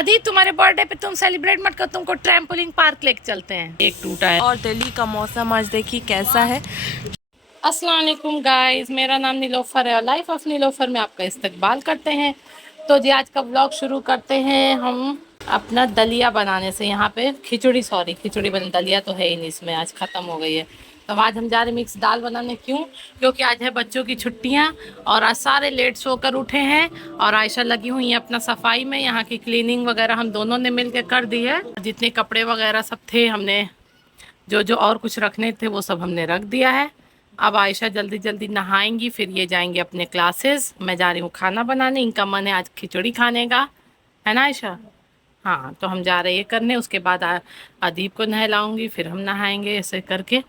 अदी तुम्हारे बर्थडे पे तुम सेलिब्रेट मत कर, तुमको ट्रैम्पोलिन पार्क लेके चलते हैं। एक टूटा है। और दिल्ली का मौसम आज देखिए कैसा है। अस्सलाम वालेकुम गाइस, मेरा नाम नीलोफर है और लाइफ ऑफ नीलोफर में आपका इस्तकबाल करते हैं। तो जी आज का व्लॉग शुरू करते हैं हम अपना दलिया बनाने से। यहाँ पे खिचड़ी बन, दलिया तो है ही नहीं इसमें, आज ख़त्म हो गई है। तो आज हम जा रहे हैं मिक्स दाल बनाने। क्यों? क्योंकि आज है बच्चों की छुट्टियाँ और आज सारे लेट सोकर उठे हैं और आयशा लगी हुई है अपना सफाई में। यहाँ की क्लीनिंग वगैरह हम दोनों ने मिल के कर दी है। जितने कपड़े वगैरह सब थे हमने जो जो और कुछ रखने थे वो सब हमने रख दिया है। अब आयशा जल्दी जल्दी नहाएंगी, फिर ये जाएंगे अपने क्लासेस। मैं जा रही हूँ खाना बनाने, इनका मन है आज खिचड़ी खाने का, है ना आयशा? हाँ, तो हम जा रहे हैं करने। उसके बाद अदीब को नहलाऊंगी, फिर हम नहाएंगे ऐसे करके।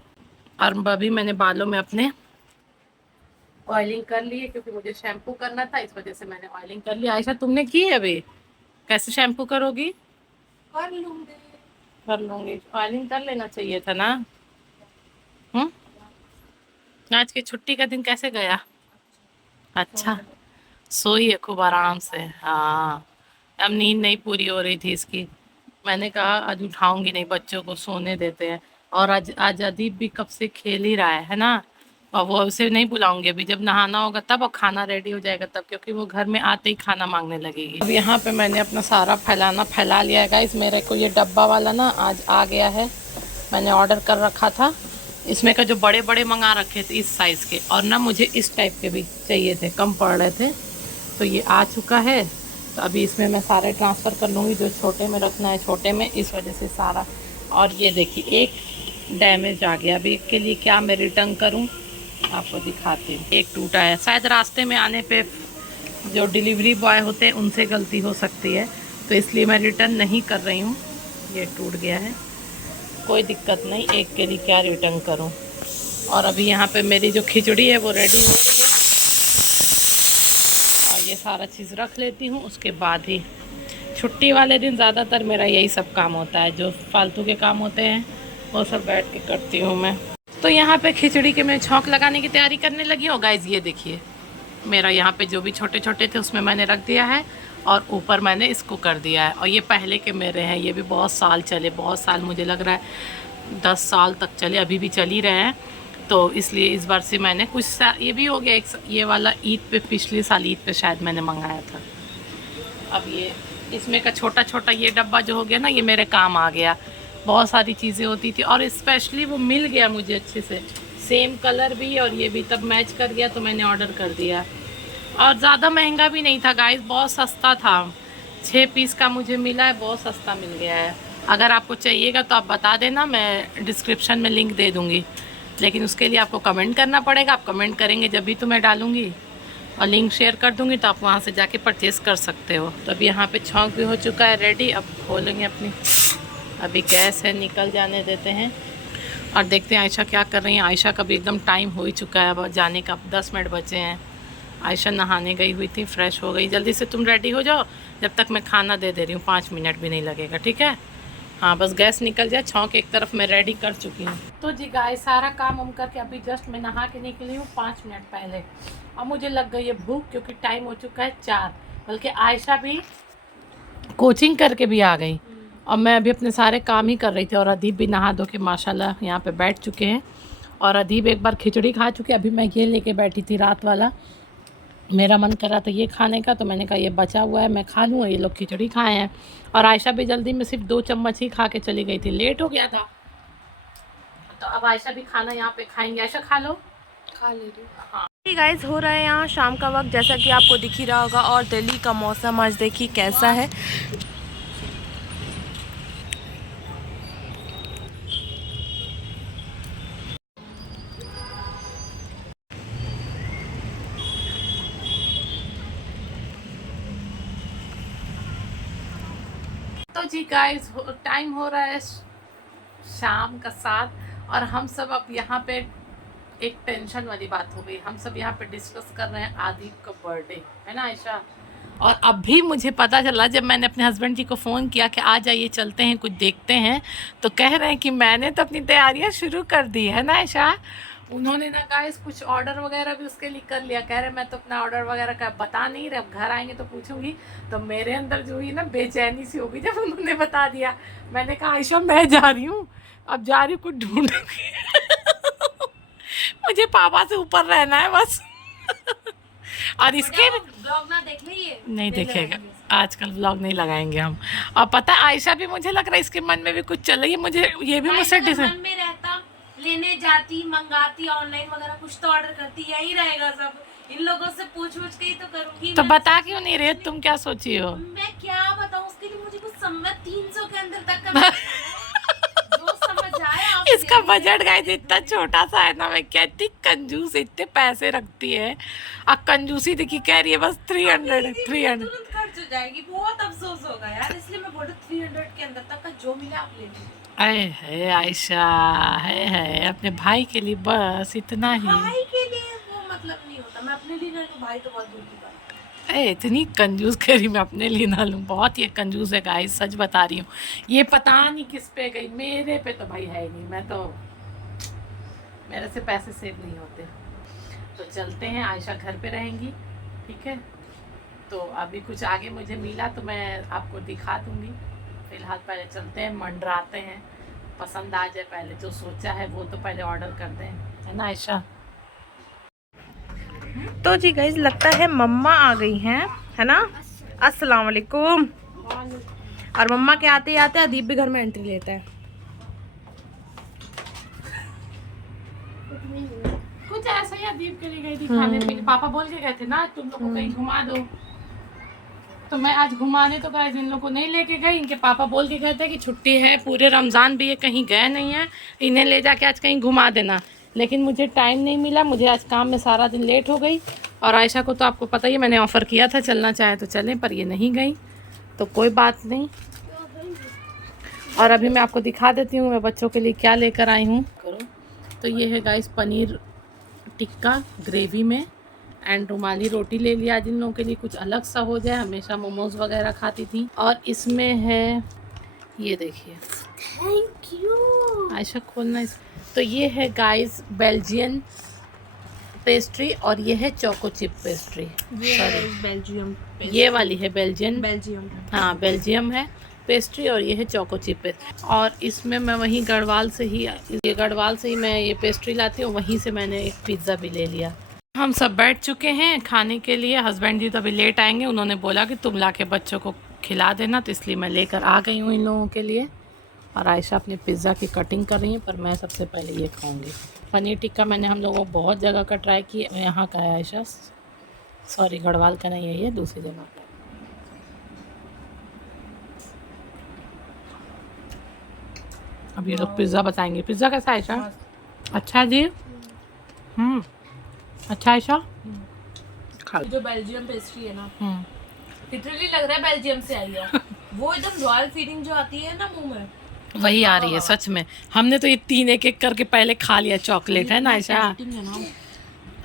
और अभी मैंने बालों में अपने ऑयलिंग कर ली है क्योंकि मुझे शैम्पू करना था, इस वजह से मैंने ऑयलिंग कर लिया। आयशा तुमने की है अभी? कैसे शैम्पू करोगी? कर लूँगी, ऑयलिंग कर लेना चाहिए था ना। हम्म, आज की छुट्टी का दिन कैसे गया? अच्छा, सोई है खूब आराम से। हाँ, अब नींद नहीं पूरी हो रही थी इसकी। मैंने कहा आज उठाऊंगी नहीं, बच्चों को सोने देते हैं। और आज आज अदीब भी कब से खेल ही रहा है ना। और वो उसे नहीं बुलाऊंगी अभी, जब नहाना होगा तब और खाना रेडी हो जाएगा तब, क्योंकि वो घर में आते ही खाना मांगने लगेगी। अब यहाँ पे मैंने अपना सारा फैला लिया है गाइस। मेरे को ये डब्बा वाला ना आज आ गया है, मैंने ऑर्डर कर रखा था। इसमें का जो बड़े बड़े मंगा रखे थे इस साइज़ के, और ना मुझे इस टाइप के भी चाहिए थे, कम पड़ रहे थे। तो ये आ चुका है। तो अभी इसमें मैं सारे ट्रांसफ़र कर लूँगी, जो छोटे में रखना है छोटे में, इस वजह से सारा। और ये देखिए एक डैमेज आ गया, अभी के लिए क्या मैं रिटर्न करूँ आपको दिखाती हूँ। एक टूटा है, शायद रास्ते में आने पे जो डिलीवरी बॉय होते हैं उनसे गलती हो सकती है, तो इसलिए मैं रिटर्न नहीं कर रही हूँ। ये टूट गया है, कोई दिक्कत नहीं, एक के लिए क्या रिटर्न करूं। और अभी यहाँ पे मेरी जो खिचड़ी है वो रेडी हो रही है और ये सारा चीज़ रख लेती हूँ। उसके बाद ही छुट्टी वाले दिन ज़्यादातर मेरा यही सब काम होता है, जो फालतू के काम होते हैं वो सब बैठ के करती हूँ मैं। तो यहाँ पे खिचड़ी के मैं छौंक लगाने की तैयारी करने लगी हूँ गाइज़। ये देखिए मेरा यहाँ पे जो भी छोटे छोटे थे उसमें मैंने रख दिया है और ऊपर मैंने इसको कर दिया है। और ये पहले के मेरे हैं, ये भी बहुत साल चले, बहुत साल, मुझे लग रहा है 10 साल तक चले, अभी भी चल ही रहे हैं। तो इसलिए इस बार से मैंने कुछ ये भी हो गया एक, ये वाला ईद पे, पिछले साल ईद पे शायद मैंने मंगाया था। अब ये इसमें का छोटा छोटा ये डब्बा जो हो गया ना, ये मेरे काम आ गया। बहुत सारी चीज़ें होती थी और स्पेशली वो मिल गया मुझे अच्छे से, सेम कलर भी और ये भी तब मैच कर गया, तो मैंने ऑर्डर कर दिया। और ज़्यादा महंगा भी नहीं था गाइस, बहुत सस्ता था। 6 पीस का मुझे मिला है, बहुत सस्ता मिल गया है। अगर आपको चाहिएगा तो आप बता देना, मैं डिस्क्रिप्शन में लिंक दे दूँगी। लेकिन उसके लिए आपको कमेंट करना पड़ेगा, आप कमेंट करेंगे जब भी तो मैं डालूँगी और लिंक शेयर कर दूँगी, तो आप वहाँ से जाके परचेस कर सकते हो। तो अभी यहाँ पे छौंक भी हो चुका है रेडी। अब खोलेंगे अपनी, अभी गैस है, निकल जाने देते हैं और देखते हैं आयशा क्या कर रही है। आयशा का भी एकदम टाइम हो ही चुका है अब जाने का, 10 मिनट बचे हैं। आयशा नहाने गई हुई थी, फ्रेश हो गई। जल्दी से तुम रेडी हो जाओ, जब तक मैं खाना दे रही हूँ, 5 मिनट भी नहीं लगेगा, ठीक है? हाँ, बस गैस निकल जाए, छौंक एक तरफ मैं रेडी कर चुकी हूँ। तो जी गाइस सारा काम हम करके अभी जस्ट मैं नहा के निकली हूँ 5 मिनट पहले। अब मुझे लग गई है भूख, क्योंकि टाइम हो चुका है 4, बल्कि आयशा भी कोचिंग करके भी आ गई और मैं अभी अपने सारे काम ही कर रही थी। और अदीब भी नहा धो के माशाल्लाह यहाँ पे बैठ चुके हैं। और अदीब एक बार खिचड़ी खा चुके, अभी मैं ये लेके बैठी थी रात वाला, मेरा मन कर रहा था ये खाने का, तो मैंने कहा ये बचा हुआ है मैं खा लूँ, ये लोग खिचड़ी खाए हैं। और आयशा भी जल्दी में सिर्फ 2 चम्मच ही खा के चली गई थी, लेट हो गया था। तो अब आयशा भी खाना यहाँ पे खाएंगे। आयशा खा लो। खा ले रही। हाँ गाइस, हो रहा है यहाँ शाम का वक्त, जैसा कि आपको दिख ही रहा होगा। और दिल्ली का मौसम आज देखिए कैसा है। तो जी गाइस टाइम हो रहा है शाम का 7 और हम सब अब यहाँ पे एक टेंशन वाली बात हो गई। हम सब यहाँ पे डिस्कस कर रहे हैं आदिब का बर्थडे, है ना आयशा? और अभी मुझे पता चला जब मैंने अपने हस्बैंड जी को फ़ोन किया कि आ जाइए चलते हैं कुछ देखते हैं, तो कह रहे हैं कि मैंने तो अपनी तैयारियां शुरू कर दी है ना आयशा। उन्होंने ना गाइस कुछ ऑर्डर वगैरह भी उसके लिए कर लिया। कह रहे मैं तो अपना ऑर्डर वगैरह का बता नहीं रहे, अब घर आएंगे तो पूछूंगी। तो मेरे अंदर जो हुई ना बेचैनी सी होगी जब उन्होंने बता दिया। मैंने कहा आयशा मैं जा रही हूँ, अब जा रही हूँ कुछ ढूंढूंगी। मुझे पापा से ऊपर रहना है बस। और इसके ब्लॉग ना देख लीजिए, नहीं देखेगा आजकल व्लॉग नहीं लगाएंगे हम। और पता है आयशा भी मुझे लग रहा है इसके मन में भी कुछ चल रही है। मुझे ये भी मुझसे मन में रहता, लेने जाती, मंगाती, ऑनलाइन वगैरह कुछ तो ऑर्डर करती, यही रहेगा सब। इन लोगों से पूछ के ही तो करूंगी। तो बता क्यों नहीं रहे, तुम क्या सोची हो? मैं क्या बताऊं, उसके लिए मुझे कुछ समझ 300 के अंदर तक का जो समझ आए आप। इसका बजट गाइस इतना छोटा सा है ना, मैं कहती कंजूस इतने पैसे रखती है। अब कंजूसी देखी कह रही है बस 300 तुरंत खर्च हो जाएगी, बहुत अफसोस होगा यार। इसलिए मैं बोल 300 के अंदर तक का जो मिला आप ले लीजिए। अरे है आयशा, है अपने भाई के लिए बस इतना ही। भाई के लिए वो मतलब नहीं होता, मैं अपने लिए ना लूं, भाई तो बहुत दूर की बात है। इतनी कंजूस करी मैं अपने लिए ना लूँ, बहुत ही कंजूस है गाइस, सच बता रही हूँ। ये पता नहीं किस पे गई, मेरे पे तो भाई है ही नहीं। मैं तो, मेरे से पैसे सेव नहीं होते। तो चलते हैं, आयशा घर पे रहेंगी, ठीक है। तो अभी कुछ आगे मुझे मिला तो मैं आपको दिखा दूंगी। फिलहाल पहले चलते हैं, मंडराते हैं, पसंद आ जाए, पहले जो सोचा है वो तो पहले ऑर्डर कर दें, है ना आयशा? तो जी गाइस लगता है मम्मा आ गई हैं, है ना। अस्सलाम वालेकुम। और मम्मा के आते ही आते अदीब भी घर में एंट्री लेता है। कुछ ऐसा ही अदीब के लिए गई थी खाने पीने। पापा बोल के गए थे ना तुम लोग को कहीं घुमा दो, तो मैं आज घुमाने तो गए, इन लोग को नहीं लेके गई। इनके पापा बोल के गए थे कि छुट्टी है, पूरे रमज़ान भी ये कहीं गए नहीं है, इन्हें ले जाके आज कहीं घुमा देना। लेकिन मुझे टाइम नहीं मिला, मुझे आज काम में सारा दिन लेट हो गई। और आयशा को तो आपको पता ही है, मैंने ऑफ़र किया था चलना चाहे तो चलें, पर ये नहीं गई, तो कोई बात नहीं। और अभी मैं आपको दिखा देती हूँ मैं बच्चों के लिए क्या लेकर आई हूँ। तो ये है गाइस पनीर टिक्का ग्रेवी में, एंड रुमाली रोटी ले लिया जिन लोगों के लिए कुछ अलग सा हो जाए, हमेशा मोमोज वगैरह खाती थी। और इसमें है ये देखिए, थैंक यू आयशा खोलना इस। तो ये है गाइस बेल्जियन पेस्ट्री, और ये है चोको चिप पेस्ट्री। बेल्जियम, ये वाली है बेल्जियन, हाँ बेल्जियम है पेस्ट्री, और ये है चोको चिप पेस्ट्री। और इसमें मैं वहीं गढ़वाल से ही मैं ये पेस्ट्री लाती हूँ, वहीं से मैंने एक पिज़्ज़ा भी ले लिया। हम सब बैठ चुके हैं खाने के लिए। हस्बैंड जी तो अभी लेट आएंगे, उन्होंने बोला कि तुम ला के बच्चों को खिला देना, तो इसलिए मैं लेकर आ गई हूँ इन लोगों के लिए। और आयशा अपने पिज़्ज़ा की कटिंग कर रही है, पर मैं सबसे पहले ये खाऊंगी। पनीर टिक्का मैंने हम लोगों को बहुत जगह का ट्राई किया, यहाँ का है आयशा, सॉरी गढ़वाल का नहीं है, ये दूसरी जगह का। अब ये लोग पिज़्ज़ा बताएंगे, पिज़्ज़ा कैसा है आयशा? अच्छा है जी, अच्छा आयशा। जो बेल्जियम पेस्ट्री है ना, लिटरली लग रहा है बेल्जियम से आई है। वो एकदम रॉयल फीलिंग जो आती है ना मुंह में, वही आ रही है सच में। हमने तो ये 3 एक करके पहले खा लिया, चॉकलेट है ना आयशा।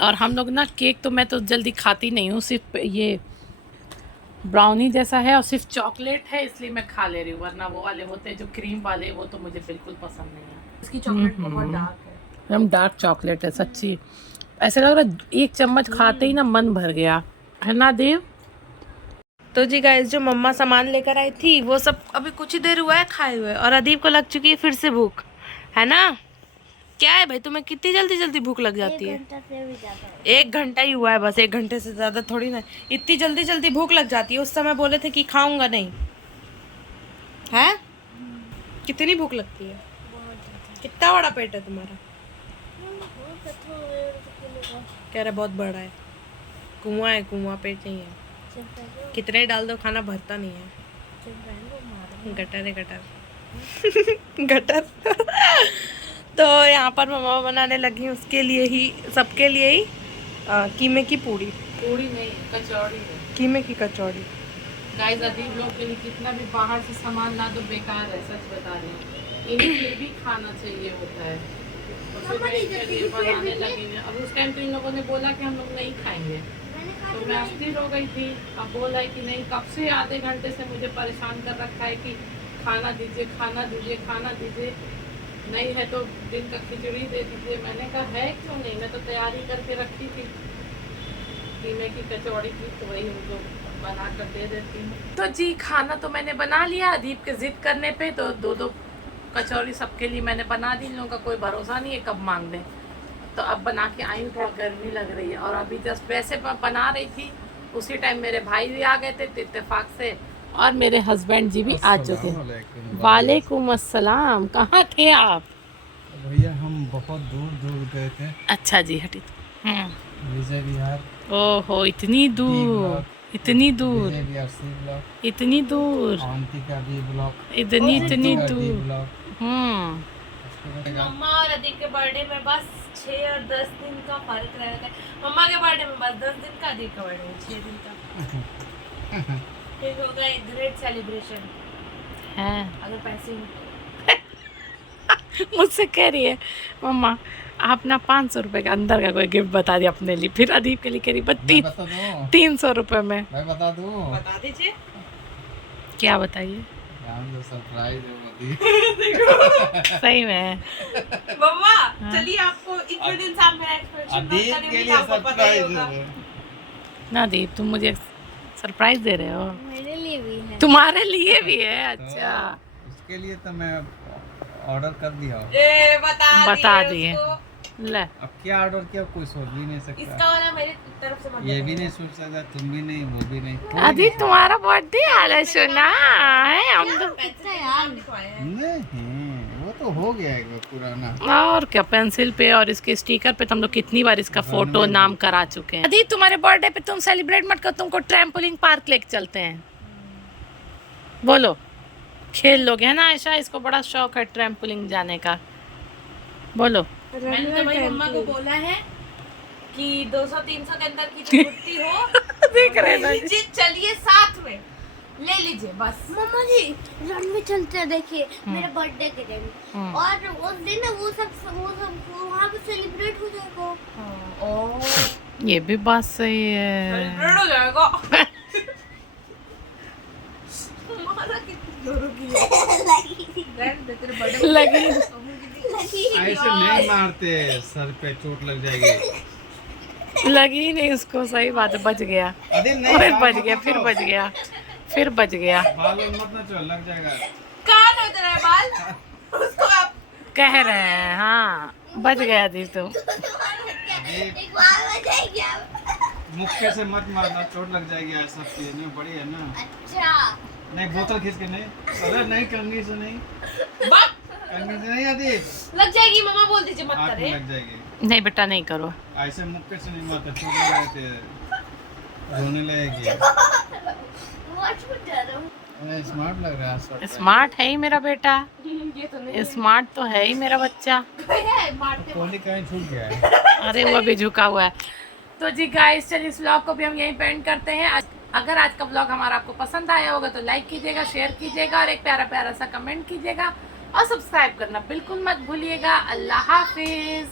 और हम लोग ना केक तो मैं तो जल्दी खाती नहीं हूँ, सिर्फ ये ब्राउनी जैसा है और सिर्फ चॉकलेट है, इसलिए मैं खा ले रही हूँ। वरना वो वाले होते हैं जो क्रीम वाले, वो तो मुझे बिल्कुल पसंद नहीं है। इसकी चॉकलेट बहुत डार्क है, एकदम डार्क चॉकलेट है सच्ची। ऐसे लग रहा है 1 चम्मच खाते ही ना मन भर गया, है ना देव? तो जी गाइस जो मम्मा सामान लेकर आई थी वो सब अभी कुछ ही देर हुआ है खाए हुए, और अदीब को लग चुकी है फिर से भूख, है ना। क्या है भाई, तुम्हें कितनी जल्दी जल्दी भूख लग जाती है? 1 घंटा ही हुआ है बस, 1 घंटे से ज़्यादा थोड़ी ना। इतनी जल्दी जल्दी भूख लग जाती है। उस समय बोले थे कि खाऊंगा नहीं, है? कितनी भूख लगती है? कितना बड़ा पेट है तुम्हारा? कह रहा बहुत बड़ा है, कुआं है, कुआं पेट नहीं है। कितने डाल दो खाना भरता नहीं है, गटर है गटर। गटर। तो यहाँ पर मम्मा बनाने लगी उसके लिए ही, सबके लिए ही कीमे की पूड़ी नहीं कचौड़ी है, कीमे की कचौड़ी। गाइस अदीब लोग के लिए कितना भी बाहर से सामान ला दो बेकार है, सच बता रही हूँ। इन्हें फिर भी खाना चाहिए होता है, तो बनाने लगी। अब उस टाइम तो इन लोगों ने बोला कि हम लोग नहीं खाएंगे, तो मैं अस्थिर हो गई थी। अब बोला है कि नहीं, कब से आधे घंटे से मुझे परेशान कर रखा है कि खाना दीजिए खाना दीजिए खाना दीजिए। नहीं है तो दिन का खिचड़ी दे दीजिए। मैंने कहा है क्यों नहीं, मैं तो तैयारी करके रखी थी कीमे की कचौड़ी की, तो वही उनको बना कर दे देती हूँ। तो जी खाना तो मैंने बना लिया, अदीप के जिद करने पे तो दो दो कचौड़ी सबके लिए मैंने बना दी। इन लोगों का कोई भरोसा नहीं है कब मांग दें। तो अब बना के आई हूँ, थोड़ा गर्मी लग रही है। और अभी जस्ट वैसे मैं बना रही थी उसी टाइम मेरे भाई भी आ गए थे इत्तेफाक से, और मेरे हस्बैंड जी भी आ चुके हैं। वालेकुम अस्सलाम। कहाँ थे आप? भैया हम बहुत दूर दूर गए थे। अच्छा जी हटी। विजय विहार, ओहो इतनी दूर, इतनी दूर, विजय विहार सी ब्लॉक, इतनी दूर, अवंतिका बी ब्लॉक, इतनी इतनी अवंतिका डी दूर। ब्लॉक। उसके बाद मम्मा और अदीप के बर्थडे में बस 6 और 10 दिन का फर्क रहेगा। मम्मा के बर्थडे में बस 10 दिन का, अदीप के बर्थडे में 6 दिन का। फिर होगा एक ग्रेट सेलिब्रेशन है अगर पैसे हो। मुझसे कह रही है मम्मा आप ना 500 रुपए का अंदर का कोई गिफ्ट बता दिया अपने लिए। फिर अदीप के लिए कह रही मैं बत्ती बता दूं, 300 रुपए में। मैं बता दूं, बता दीजिए। क्या बताइए? हम जो सरप्राइज है वो दी। सही में मम्मा चलिए आपको इतने दिन से आप मेरा एक्सपेक्टेशन अदीप के लिए सरप्राइज है। ना दीप तुम मुझे सरप्राइज दे रहे हो? मेरे लिए भी है। तुम्हारे लिए भी है? अच्छा उसके लिए तो मैं ऑर्डर कर दिया। ए बता दिए। उसको। ले अब क्या ऑर्डर किया कोई सोच भी नहीं इसका सकता। वाला मेरी तरफ से मत ये भी बताइए। नहीं सोच सकता, तुम भी नहीं, वो भी नहीं, कोई अदी नहीं तुम्हारा बर्थडे आ रहा है सुना है हम तो। पैसे यार लिखवाए हैं। नहीं, वो तो हो गया एक बार पुराना। और क्या पेंसिल पे और इसके स्टिकर पे तो हम लोग कितनी बार इसका फोटो नाम करा चुके हैं। अदी तुम्हारे बर्थडे पे तुम सेलिब्रेट मत करो, तुमको ट्रैम्पोलिन पार्क लेके चलते हैं। बोलो खेल लोगे है ना आयशा? इसको बड़ा शौक है ट्रैम्पोलिन जाने का। बोलो। मैंने तो भाई मम्मा को बोला है कि 200-300 के अंदर की जो कुर्ती हो देख रहे हैं ना ले लीजिए, चलिए साथ में ले लीजिए बस। मम्मा जी रन में चलते हैं, देखिए मेरे बर्थडे के दिन, और उस दिन ना वो सब वहाँ पे सेलिब्रेट हो जाएगा। ओ ये भी बात सही है। सेलिब्रेट हो जाएगा। हमारा कितनी जोरों की है। रहने दे, तेरे बर्थडे लगी ऐसे नहीं मारते, सर पे चोट लग जाएगी। लगी ही नहीं उसको। सही बात है, बच गया। अरे नहीं, फिर बाल बच मत गया, फिर नचो। बच गया, फिर बच गया। बाल मत ना चो, लग जाएगा। कहाँ है तेरा बाल? उसको आप कह रहे हैं हाँ बच गया दी तुम। एक बार बजाए क्या? मुक्के से मत मारना, चोट लग जाएगी। ऐसा चीज नहीं बड़ी है ना। अच्छा नहीं, बोतल खींच के नहीं। अरे नहीं, कंघी से नहीं, बात कंघी से नहीं आती, लग जाएगी। मम्मा बोल दीजिए मत आँख में करे। लग जाएगी। नहीं बेटा नहीं करो। ऐसे मुक्के से नहीं मारता, चोट लग जाती है, रोने लगेगी। वॉच में जा रहा हूँ। स्मार्ट लग रहा है शर्ट। स्मार्ट है ही मेरा बेटा, ये तो नहीं स्मार्ट तो है ही मेरा बच्चा। है, मारते कोहली कहीं छूट गया है। अरे वो भी झुका हुआ है। तो जी गाइस चलिए इस व्लॉग को भी हम यहीं पेंड करते हैं। अगर आज का व्लॉग हमारा आपको पसंद आया होगा तो लाइक कीजिएगा, शेयर कीजिएगा और एक प्यारा प्यारा सा कमेंट कीजिएगा और सब्सक्राइब करना बिल्कुल मत भूलिएगा। अल्लाह हाफिज।